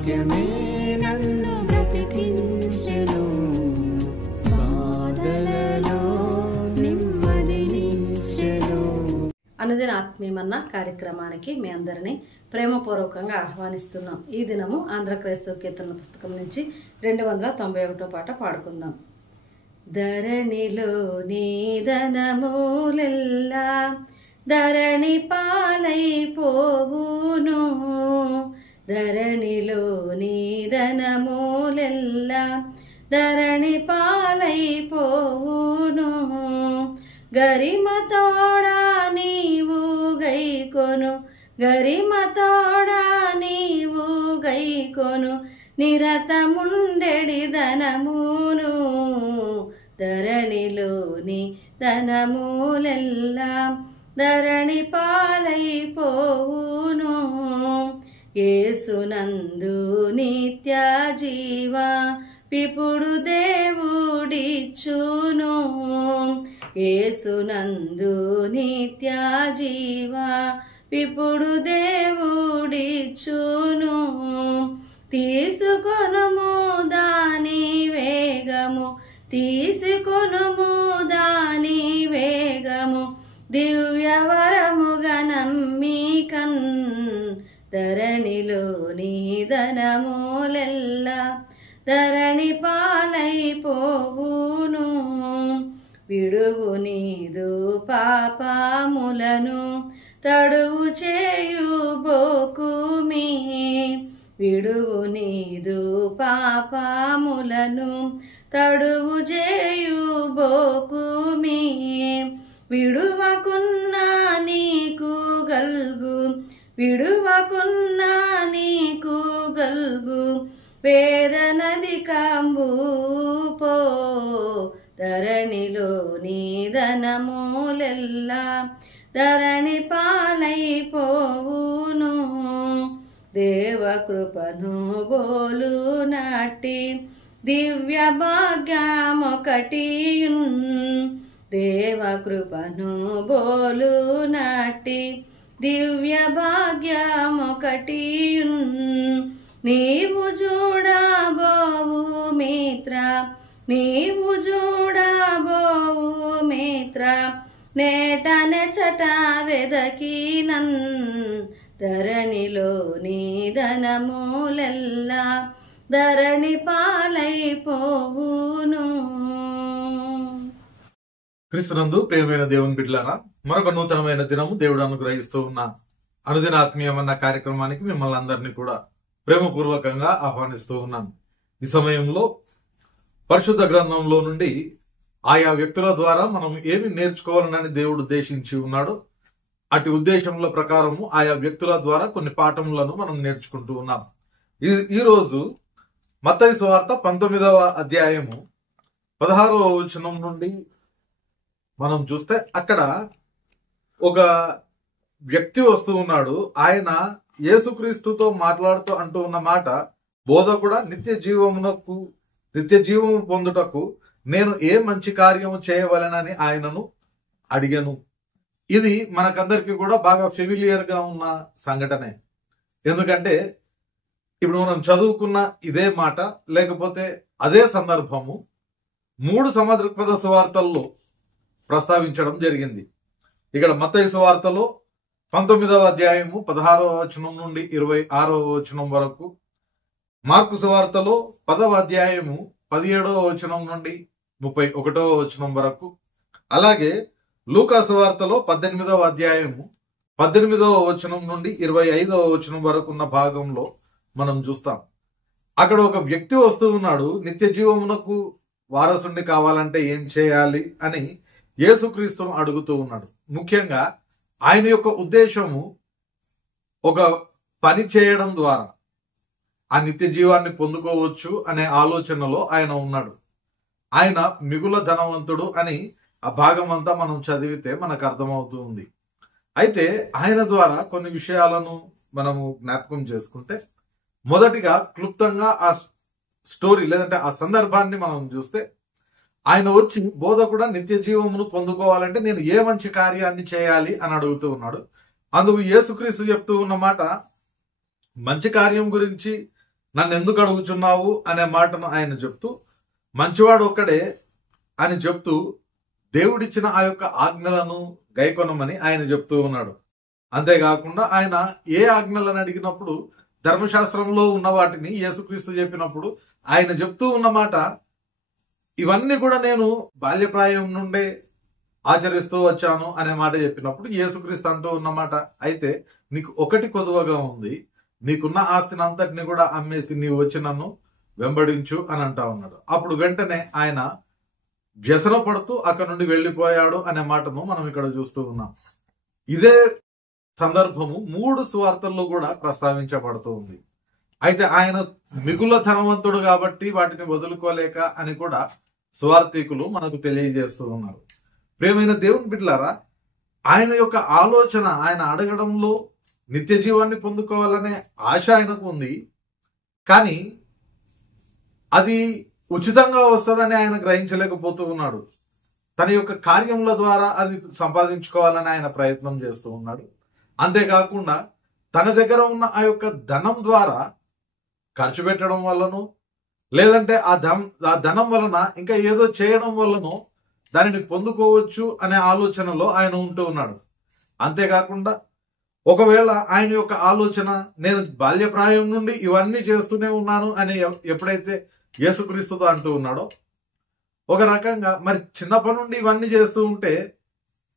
వాక్యమే నన్ను బ్రతికించెను, బాధలలో నెమ్మదినిచ్చెను. అనుదిన ఆత్మీయమన్న కార్యక్రమానికి మీ అందరినీ ప్రేమపూర్వకంగా ఆహ్వానిస్తున్నాం. ఈ దినము ఆంధ్ర క్రైస్తవ కీర్తనల పుస్తకం నుంచి 291వ పాట పాడుకుందాం. ధరణిలో నీదనమూలెల్లా ధరణి పాలైపోవును, ధరణిలో నీదనమూలెల్లా ధరణి పాలైపోవును. గరిమతోడా నీవు గైకొను, గరిమతోడా నీవు గైకొను, నిరతముండెడి ధనమును, ధరణిలోని ధనములెల్లా ధరణి పాలైపోవును. యేసునందు నిత్య జీవ పిపుడు దేవుడిచ్చును, యేసునందు నిత్య జీవ పిపుడు దేవుడిచ్చును. తీసుకొనుము దాని వేగము, తీసుకొనుము దాని వేగము, దివ్యవరముగా నమ్మికన్, ధరణిలోని ధనములెల్లా ధరణి పాలైపోవును. విడువు నీదు పాపములను తడువు చేయుబోకుమి, విడువు నీదు పాపములను తడువు చేయుబోకుమి. విడువకున్నా నీకు గల్గు, విడువకున్నా నీకు గల్గు వేదనది కాంబు పో, ధరణిలోని ధనములెల్లా ధరణి పాలైపోవును. దేవకృపను బోలు నాటి దివ్య భాగ్యమొకటియున్, దేవకృపను బోలు నాటి దివ్య భాగ్యమొకటియున్. నీవు చూడబోవు మిత్ర, నీవు చూడబోవు మిత్ర, నేట నెచట వెదకినన్, ధరణిలోని ధనములెల్లా ధరణి పాలైపోవును. క్రీస్తునందు ప్రియమైన దేవుని బిడ్డలారా, మరొక నూతనమైన దినము దేవుడు అనుగ్రహిస్తూ ఉన్న అనుదిన ఆత్మీయమన్న కార్యక్రమానికి మిమ్మల్ని అందరినీ కూడా ప్రేమపూర్వకంగా ఆహ్వానిస్తూ ఉన్నాను. ఈ సమయంలో పరిశుద్ధ గ్రంథంలో నుండి ఆయా వ్యక్తుల ద్వారా మనం ఏమి నేర్చుకోవాలని దేవుడు ఉద్దేశించి ఉన్నాడో అటు ఉద్దేశంలో ప్రకారము ఆయా వ్యక్తుల ద్వారా కొన్ని పాఠములను మనం నేర్చుకుంటూ ఉన్నాం. ఈ రోజు మత్తయి సువార్త 19వ అధ్యాయము 16వ వచనం నుండి మనం చూస్తే అక్కడ ఒక వ్యక్తి వస్తూ ఉన్నాడు. ఆయన యేసుక్రీస్తుతో మాట్లాడుతూ అంటూ ఉన్న మాట, బోధకుడా నిత్య జీవము పొందుటకు నేను ఏ మంచి కార్యము చేయవలెనని ఆయనను అడిగాను. ఇది మనకందరికీ కూడా బాగా ఫెమిలియర్ గా ఉన్న సంఘటనే. ఎందుకంటే ఇప్పుడు మనం చదువుకున్న ఇదే మాట లేకపోతే అదే సందర్భము 3 సమదృక్పథ సువార్తల్లో ప్రస్తావించడం జరిగింది. ఇక్కడ మత్తయి సువార్తలో 19వ అధ్యాయము 16వ వచనం నుండి 26వ వచనం వరకు, మార్కు సువార్తలో 10వ అధ్యాయము 17వ వచనం నుండి 31వ వచనం వరకు, అలాగే లూకా సువార్తలో 18వ అధ్యాయము 18వ వచనం నుండి 25వ వచనం వరకు ఉన్న భాగంలో మనం చూస్తాం. అక్కడ ఒక వ్యక్తి వస్తూ ఉన్నాడు. నిత్య జీవమునకు వారసుని కావాలంటే ఏం చేయాలి అని యేసుక్రీస్తును అడుగుతూ ఉన్నాడు. ముఖ్యంగా ఆయన యొక్క ఉద్దేశము ఒక పని చేయడం ద్వారా ఆ నిత్య జీవాన్ని పొందుకోవచ్చు అనే ఆలోచనలో ఆయన ఉన్నాడు. ఆయన మిగుల ధనవంతుడు అని ఆ భాగం అంతా మనం చదివితే మనకు అర్థమవుతూ ఉంది. అయితే ఆయన ద్వారా కొన్ని విషయాలను మనము జ్ఞాపకం చేసుకుంటే, మొదటిగా క్లుప్తంగా ఆ స్టోరీ లేదంటే ఆ సందర్భాన్ని మనం చూస్తే, ఆయన వచ్చి బోధకుడా నిత్య జీవమును పొందుకోవాలంటే నేను ఏ మంచి కార్యాన్ని చేయాలి అని అడుగుతూ ఉన్నాడు. అందుకు యేసుక్రీస్తు చెప్తూ ఉన్నమాట, మంచి కార్యం గురించి నన్ను ఎందుకు అడుగుచున్నావు అనే మాటను ఆయన చెప్తూ, మంచివాడు ఒక్కడే అని చెప్తూ దేవుడిచ్చిన ఆ యొక్క ఆజ్ఞలను గైకొనమని ఆయన చెప్తూ ఉన్నాడు. అంతేకాకుండా ఆయన ఏ ఆజ్ఞలను అడిగినప్పుడు ధర్మశాస్త్రంలో ఉన్న వాటిని యేసుక్రీస్తు చెప్పినప్పుడు ఆయన చెప్తూ ఉన్నమాట, ఇవన్నీ కూడా నేను బాల్యప్రాయం నుండే ఆచరిస్తూ వచ్చాను అనే మాట చెప్పినప్పుడు యేసుక్రీస్తు అంటూ ఉన్నమాట, అయితే నీకు ఒకటి కొదువగా ఉంది, నీకున్న ఆస్తిని అంతటిని కూడా అమ్మేసి నీవు వచ్చి నన్ను వెంబడించు అని అంటా ఉన్నాడు. అప్పుడు వెంటనే ఆయన వ్యసన పడుతూ అక్కడ నుండి వెళ్ళిపోయాడు అనే మాటను మనం ఇక్కడ చూస్తూ ఉన్నాం. ఇదే సందర్భము 3 సువార్తల్లో కూడా ప్రస్తావించబడుతూ ఉంది. అయితే ఆయన మిగుల ధనవంతుడు కాబట్టి వాటిని వదులుకోలేక అని కూడా సువార్తీకులు మనకు తెలియజేస్తూ ఉన్నారు. ప్రియమైన దేవుని బిడ్డలారా, ఆయన యొక్క ఆలోచన, ఆయన అడగడంలో నిత్య జీవాన్ని పొందుకోవాలనే ఆశ ఆయనకు ఉంది. కానీ అది ఉచితంగా వస్తుందని ఆయన గ్రహించలేకపోతూ ఉన్నాడు. తన యొక్క కార్యముల ద్వారా అది సంపాదించుకోవాలని ఆయన ప్రయత్నం చేస్తూ ఉన్నాడు. అంతేకాకుండా తన దగ్గర ఉన్న ఆ యొక్క ధనం ద్వారా ఖర్చు పెట్టడం వల్లనో, లేదంటే ఆ ధనం వలన ఇంకా ఏదో చేయడం వల్లనో దానిని పొందుకోవచ్చు అనే ఆలోచనలో ఆయన ఉంటూ ఉన్నాడు. అంతేకాకుండా ఒకవేళ ఆయన యొక్క ఆలోచన, నేను బాల్యప్రాయం నుండి ఇవన్నీ చేస్తూనే ఉన్నాను అని ఎప్పుడైతే యేసుక్రీస్తుతో అంటూ ఉన్నాడో, ఒక రకంగా మరి చిన్నప్పటి నుండి ఇవన్నీ చేస్తూ ఉంటే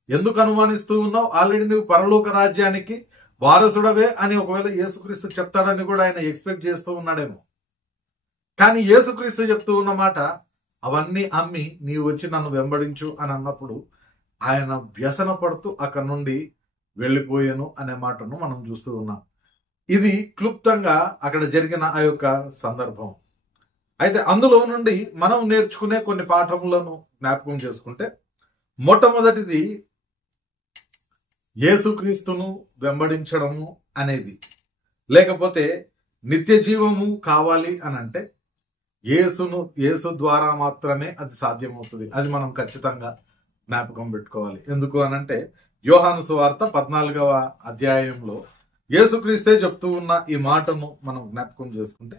ఎందుకు అనుమానిస్తూ ఉన్నావు, ఆల్రెడీ నువ్వు పరలోక రాజ్యానికి వారసుడవే అని ఒకవేళ యేసుక్రీస్తు చెప్తాడని కూడా ఆయన ఎక్స్పెక్ట్ చేస్తూ ఉన్నాడేమో. కానీ యేసుక్రీస్తు చెప్తూ ఉన్నమాట, అవన్నీ అమ్మి నీవు వచ్చి నన్ను వెంబడించు అని అన్నప్పుడు ఆయన వ్యసన పడుతూ అక్కడి నుండి వెళ్ళిపోయాను అనే మాటను మనం చూస్తూ ఉన్నాం. ఇది క్లుప్తంగా అక్కడ జరిగిన ఆ యొక్క సందర్భం. అయితే అందులో నుండి మనం నేర్చుకునే కొన్ని పాఠములను జ్ఞాపకం చేసుకుంటే, మొట్టమొదటిది యేసుక్రీస్తును వెంబడించడము అనేది, లేకపోతే నిత్య జీవము కావాలి అని అంటే యేసు ద్వారా మాత్రమే అది సాధ్యమవుతుంది. అది మనం ఖచ్చితంగా జ్ఞాపకం పెట్టుకోవాలి. ఎందుకు అనంటే యోహాను సువార్త 14వ అధ్యాయంలో యేసుక్రీస్తే చెప్తూ ఉన్న ఈ మాటను మనం జ్ఞాపకం చేసుకుంటే,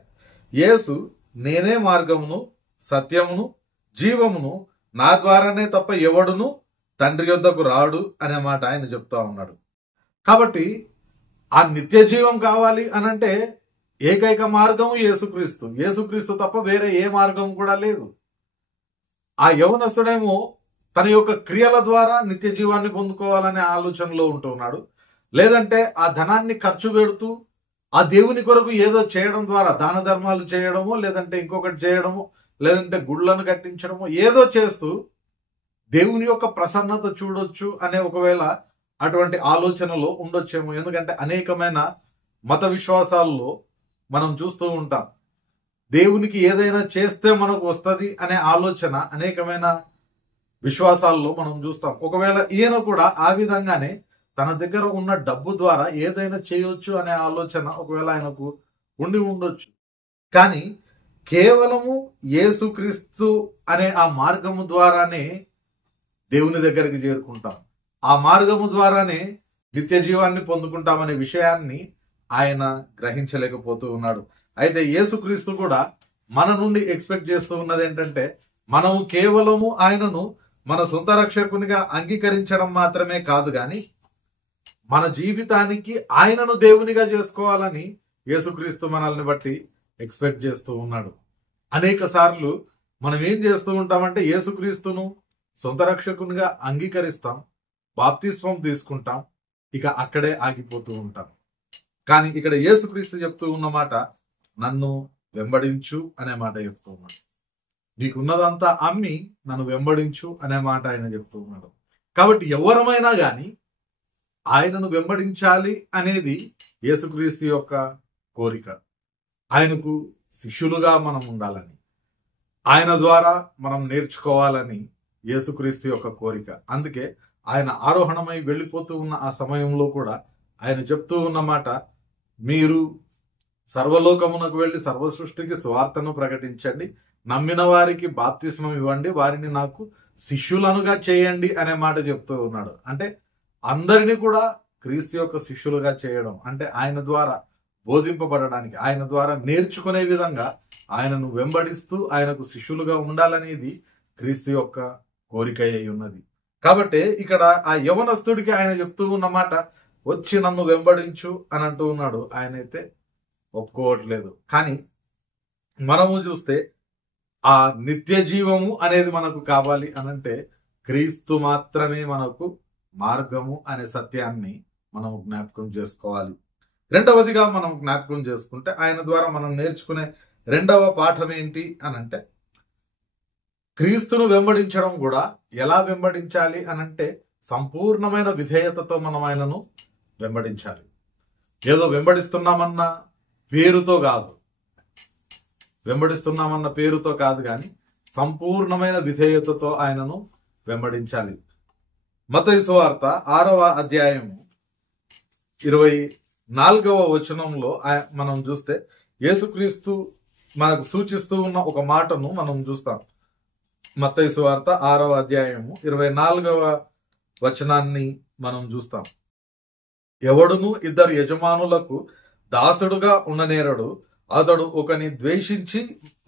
యేసు నేనే మార్గమును సత్యమును జీవమును, నా ద్వారానే తప్ప ఎవడును తండ్రి యొద్దకు రాడు అనే మాట ఆయన చెప్తా ఉన్నాడు. కాబట్టి ఆ నిత్య జీవం కావాలి అనంటే ఏకైక మార్గం యేసుక్రీస్తు. యేసుక్రీస్తు తప్ప వేరే ఏ మార్గం కూడా లేదు. ఆ యవనస్తుడేమో తన యొక్క క్రియల ద్వారా నిత్య జీవాన్ని పొందుకోవాలనే ఆలోచనలో ఉంటూ ఉన్నాడు. లేదంటే ఆ ధనాన్ని ఖర్చు పెడుతూ ఆ దేవుని కొరకు ఏదో చేయడం ద్వారా దాన ధర్మాలు చేయడము, లేదంటే ఇంకొకటి చేయడము, లేదంటే గుళ్ళను కట్టించడము, ఏదో చేస్తూ దేవుని యొక్క ప్రసన్నత చూడొచ్చు అనే ఒకవేళ అటువంటి ఆలోచనలో ఉండొచ్చేమో. ఎందుకంటే అనేకమైన మత విశ్వాసాల్లో మనం చూస్తూ ఉంటాం, దేవునికి ఏదైనా చేస్తే మనకు వస్తుంది అనే ఆలోచన అనేకమైన విశ్వాసాల్లో మనం చూస్తాం. ఒకవేళ ఈయన కూడా ఆ విధంగానే తన దగ్గర ఉన్న డబ్బు ద్వారా ఏదైనా చేయొచ్చు అనే ఆలోచన ఒకవేళ ఆయనకు ఉండి ఉండొచ్చు. కానీ కేవలము యేసుక్రీస్తు అనే ఆ మార్గము ద్వారానే దేవుని దగ్గరికి చేరుకుంటాం, ఆ మార్గము ద్వారానే నిత్య జీవాన్ని పొందుకుంటామనే విషయాన్ని ఆయన గ్రహించలేకపోతూ ఉన్నాడు. అయితే యేసుక్రీస్తు కూడా మన నుండి ఎక్స్పెక్ట్ చేస్తూ ఉన్నది ఏంటంటే, మనము కేవలము ఆయనను మన సొంత రక్షకునిగా అంగీకరించడం మాత్రమే కాదు, కానీ మన జీవితానికి ఆయనను దేవునిగా చేసుకోవాలని యేసుక్రీస్తు మనల్ని బట్టి ఎక్స్పెక్ట్ చేస్తూ ఉన్నాడు. అనేక సార్లు మనం ఏం చేస్తూ ఉంటామంటే, యేసుక్రీస్తును సొంత రక్షకునిగా అంగీకరిస్తాం, బాప్తిస్మం తీసుకుంటాం, ఇక అక్కడే ఆగిపోతూ ఉంటాం. కానీ ఇక్కడ యేసుక్రీస్తు చెప్తూ ఉన్నమాట, నన్ను వెంబడించు అనే మాట చెప్తూ ఉన్నాడు. నీకున్నదంతా అమ్మి నన్ను వెంబడించు అనే మాట ఆయన చెప్తూ ఉన్నాడు. కాబట్టి ఎవరమైనా కానీ ఆయనను వెంబడించాలి అనేది యేసుక్రీస్తు యొక్క కోరిక. ఆయనకు శిష్యులుగా మనం ఉండాలని, ఆయన ద్వారా మనం నేర్చుకోవాలని యేసుక్రీస్తు యొక్క కోరిక. అందుకే ఆయన ఆరోహణమై వెళ్ళిపోతూ ఉన్న ఆ సమయంలో కూడా ఆయన చెప్తూ ఉన్నమాట, మీరు సర్వలోకమునకు వెళ్ళి సర్వ సృష్టికి స్వార్థను ప్రకటించండి, నమ్మిన వారికి బాప్తిస్మం ఇవ్వండి, వారిని నాకు శిష్యులనుగా చేయండి అనే మాట చెప్తూ ఉన్నాడు. అంటే అందరినీ కూడా క్రీస్తు యొక్క శిష్యులుగా చేయడం అంటే ఆయన ద్వారా బోధింపబడడానికి, ఆయన ద్వారా నేర్చుకునే విధంగా ఆయనను వెంబడిస్తూ ఆయనకు శిష్యులుగా ఉండాలనేది క్రీస్తు యొక్క కోరిక అయి ఉన్నది. కాబట్టి ఇక్కడ ఆ యవనస్తుడికి ఆయన చెప్తూ ఉన్నమాట, వచ్చి నన్ను వెంబడించు అని అంటూ ఉన్నాడు. ఆయనైతే ఒప్పుకోవట్లేదు. కానీ మనము చూస్తే ఆ నిత్య జీవము అనేది మనకు కావాలి అనంటే క్రీస్తు మాత్రమే మనకు మార్గము అనే సత్యాన్ని మనం జ్ఞాపకం చేసుకోవాలి. రెండవదిగా మనం జ్ఞాపకం చేసుకుంటే ఆయన ద్వారా మనం నేర్చుకునే రెండవ పాఠం ఏంటి అనంటే, క్రీస్తును వెంబడించడం కూడా ఎలా వెంబడించాలి అనంటే సంపూర్ణమైన విధేయతతో మనం ఆయనను వెంబడించాలి. ఏదో వెంబడిస్తున్నామన్న పేరుతో కాదు, కానీ సంపూర్ణమైన విధేయతతో ఆయనను వెంబడించాలి. మత్తయి సువార్త 6వ అధ్యాయము 24వ వచనంలో మనం చూస్తే యేసుక్రీస్తు మనకు సూచిస్తూ ఉన్న ఒక మాటను మనం చూస్తాం. మత్తయి సువార్త 6వ అధ్యాయము 24వ వచనాన్ని మనం చూస్తాం. ఎవడును ఇద్దరు యజమానులకు దాసుడుగా ఉండనేరడు, అతడు ఒకని ద్వేషించి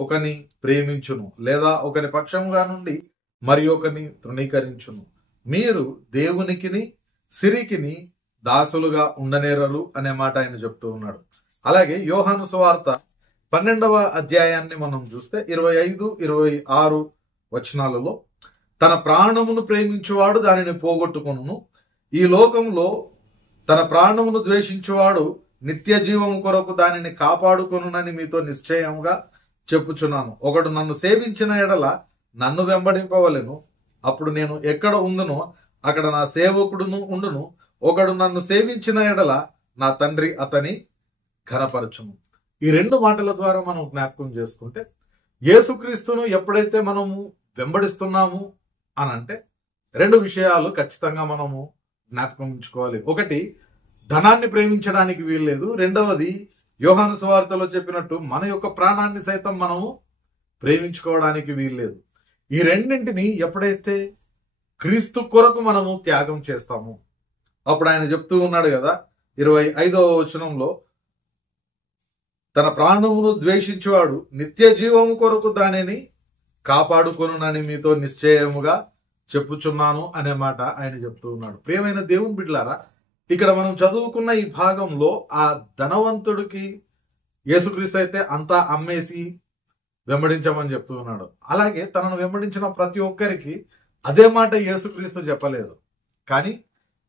ఒకని ప్రేమించును, లేదా ఒకని పక్షంగా నుండి మరి ఒకని తృణీకరించును. మీరు దేవునికిని సిరికిని దాసులుగా ఉండనేరరు అనే మాట ఆయన చెప్తూ ఉన్నాడు. అలాగే యోహాను సువార్త 12వ అధ్యాయాన్ని మనం చూస్తే 25, 26 వచనాలలో, తన ప్రాణమును ప్రేమించువాడు దానిని పోగొట్టుకొనును, ఈ లోకంలో తన ప్రాణమును ద్వేషించువాడు నిత్య జీవము కొరకు దానిని కాపాడుకొనునని మీతో నిశ్చయంగా చెప్పుచున్నాను. ఒకడు నన్ను సేవించిన ఎడల నన్ను వెంబడింపవలెను, అప్పుడు నేను ఎక్కడ ఉందునో అక్కడ నా సేవకుడును ఉండును. ఒకడు నన్ను సేవించిన ఎడల నా తండ్రి అతని ఘనపరచును. ఈ రెండు మాటల ద్వారా మనం జ్ఞాపకం చేసుకుంటే, యేసుక్రీస్తును ఎప్పుడైతే మనము వెంబడిస్తున్నాము అనంటే రెండు విషయాలు ఖచ్చితంగా మనము జ్ఞాపకం ఉంచుకోవాలి. ఒకటి, ధనాన్ని ప్రేమించడానికి వీల్లేదు. రెండవది, యోహాను సువార్తలో చెప్పినట్టు మన యొక్క ప్రాణాన్ని సైతం మనము ప్రేమించుకోవడానికి వీల్లేదు. ఈ రెండింటిని ఎప్పుడైతే క్రీస్తు కొరకు మనము త్యాగం చేస్తాము, అప్పుడు ఆయన చెప్తూ ఉన్నాడు కదా 25వ వచనంలో, తన ప్రాణమును ద్వేషించువాడు నిత్య జీవము కొరకు దానిని కాపాడుకొనునని మీతో నిశ్చయముగా చెప్పుచున్నాను అనే మాట ఆయన చెప్తూ ఉన్నాడు. ప్రియమైన దేవుని బిడ్డలారా, ఇక్కడ మనం చదువుకున్న ఈ భాగంలో ఆ ధనవంతుడికి యేసుక్రీస్తు అయితే అంతా అమ్మేసి వెంబడించమని చెప్తూ ఉన్నాడు. అలాగే తనను వెంబడించిన ప్రతి ఒక్కరికి అదే మాట యేసుక్రీస్తు చెప్పలేదు. కానీ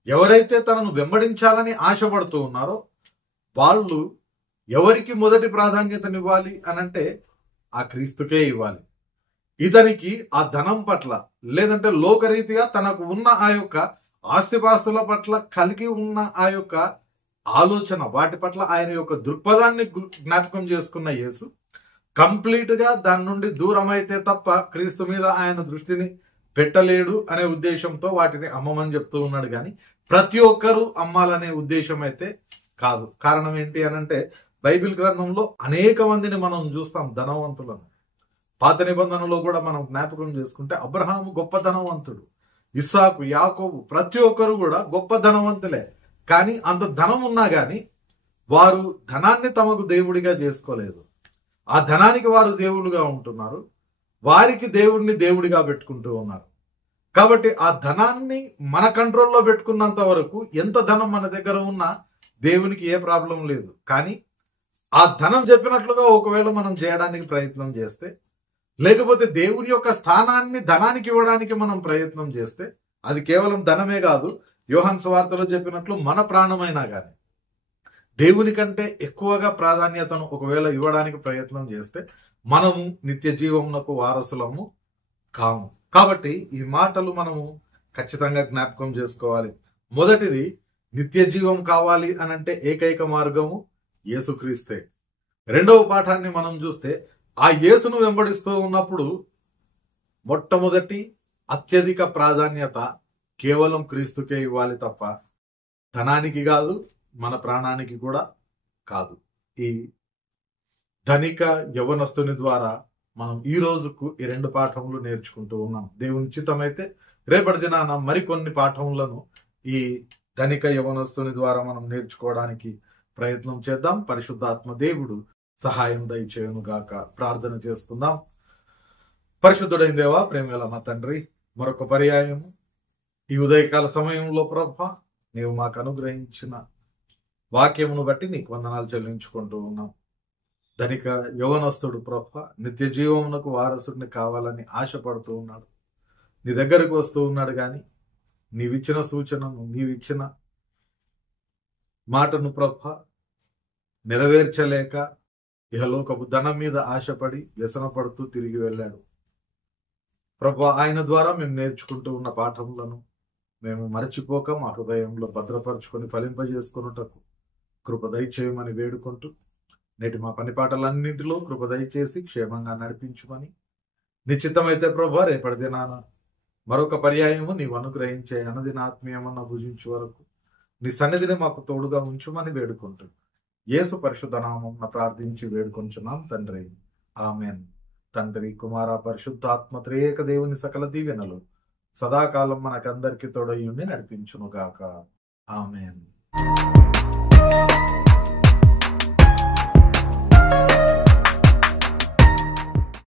ఎవరైతే తనను వెంబడించాలని ఆశపడుతూ ఉన్నారో వాళ్ళు ఎవరికి మొదటి ప్రాధాన్యతనివ్వాలి అనంటే ఆ క్రీస్తుకే ఇవ్వాలి. ఇతనికి ఆ ధనం పట్ల, లేదంటే లోకరీతిగా తనకు ఉన్న ఆ యొక్క ఆస్తిపాస్తుల పట్ల కలిగి ఉన్న ఆ యొక్క ఆలోచన, వాటి పట్ల ఆయన యొక్క దృక్పథాన్ని జ్ఞాపకం చేసుకున్న యేసు కంప్లీట్ గా దాని నుండి దూరం అయితే తప్ప క్రీస్తు మీద ఆయన దృష్టిని పెట్టలేడు అనే ఉద్దేశంతో వాటిని అమ్మమని చెప్తూ ఉన్నాడు. కానీ ప్రతి ఒక్కరూ అమ్మాలనే ఉద్దేశం అయితే కాదు. కారణం ఏంటి అనంటే బైబిల్ గ్రంథంలో అనేక మందిని మనం చూస్తాం ధనవంతులను. పాత నిబంధనలో కూడా మనం జ్ఞాపకం చేసుకుంటే అబ్రహాము గొప్ప ధనవంతుడు, ఇస్సాకు, యాకోబు ప్రతి ఒక్కరు కూడా గొప్ప ధనవంతులే. కానీ అంత ధనం ఉన్నా గాని వారు ధనాన్ని తమకు దేవుడిగా చేసుకోలేదు. ఆ ధనానికి వారు దేవుడుగా ఉంటున్నారు, వారికి దేవుడిని దేవుడిగా పెట్టుకుంటూ ఉన్నారు. కాబట్టి ఆ ధనాన్ని మన కంట్రోల్లో పెట్టుకున్నంత వరకు ఎంత ధనం మన దగ్గర ఉన్నా దేవునికి ఏ ప్రాబ్లం లేదు. కానీ ఆ ధనం చెప్పినట్లుగా ఒకవేళ మనం చేయడానికి ప్రయత్నం చేస్తే, లేకపోతే దేవుని యొక్క స్థానాన్ని ధనానికి ఇవ్వడానికి మనం ప్రయత్నం చేస్తే, అది కేవలం ధనమే కాదు, యోహాను సువార్తలో చెప్పినట్లు మన ప్రాణమైనా కానీ దేవుని కంటే ఎక్కువగా ప్రాధాన్యతను ఒకవేళ ఇవ్వడానికి ప్రయత్నం చేస్తే మనము నిత్య జీవమునకు వారసులము కాము. కాబట్టి ఈ మాటలు మనము ఖచ్చితంగా జ్ఞాపకం చేసుకోవాలి. మొదటిది, నిత్య జీవం కావాలి అనంటే ఏకైక మార్గము యేసుక్రీస్తే. రెండవ పాఠాన్ని మనం చూస్తే, ఆ యేసును వెంబడిస్తూ ఉన్నప్పుడు మొట్టమొదటి అత్యధిక ప్రాధాన్యత కేవలం క్రీస్తుకే ఇవ్వాలి తప్ప ధనానికి కాదు, మన ప్రాణానికి కూడా కాదు. ఈ ధనిక యవనస్తుని ద్వారా మనం ఈ రోజుకు ఈ రెండు పాఠములు నేర్చుకుంటూ ఉన్నాం. దేవుని చిత్తమైతే రేపటి దినాన మరికొన్ని పాఠములను ఈ ధనిక యవనస్తుని ద్వారా మనం నేర్చుకోవడానికి ప్రయత్నం చేద్దాం. పరిశుద్ధాత్మ దేవుడు సహాయం దయచేయును గాక. ప్రార్థన చేసుకుందాం. పరిశుద్ధుడైన దేవా, ప్రేమగల మా తండ్రి, మరొక పర్యాయము ఈ ఉదయకాల సమయంలో ప్రభా నీవు మాకు అనుగ్రహించిన వాక్యమును బట్టి నీకు వందనాలు చెల్లించుకుంటూ ఉన్నాం. ధనిక యవనస్తుడు ప్రభా నిత్య జీవమునకు వారసుడిని కావాలని ఆశపడుతూ ఉన్నాడు. నీ దగ్గరకు వస్తూ ఉన్నాడు, కానీ నీవిచ్చిన సూచనను, నీవిచ్చిన మాటను ప్రభా నెరవేర్చలేక ఇహలోకపు ధనం మీద ఆశపడి వ్యసనపడుతూ తిరిగి వెళ్ళాడు. ప్రభా ఆయన ద్వారా మేము నేర్చుకుంటూ ఉన్న పాఠములను మేము మరచిపోక మా హృదయంలో భద్రపరుచుకొని ఫలింపజేసుకున్నటకు కృప దయచేయమని వేడుకుంటూ, నేటి మా పని పాటలన్నింటిలో కృప దయచేసి క్షేమంగా నడిపించుమని, నిశ్చితమైతే ప్రభా రేపటి దినాన మరొక పర్యాయము నీవు అనుగ్రహించే అనుదిన ఆత్మీయమన్న భుజించు వరకు నీ సన్నిధిని మాకు తోడుగా ఉంచుమని వేడుకుంటూ యేసు పరిశుద్ధ నామమున ప్రార్థించి వేడుకొంచున్నాం తండ్రి, ఆమెన్. తండ్రి, కుమార, పరిశుద్ధాత్మ త్రియేక దేవుని సకల దీవెనలు సదాకాలం మనకందరికి తోడయ్యుండి నడిపించునుగాక. ఆమెన్.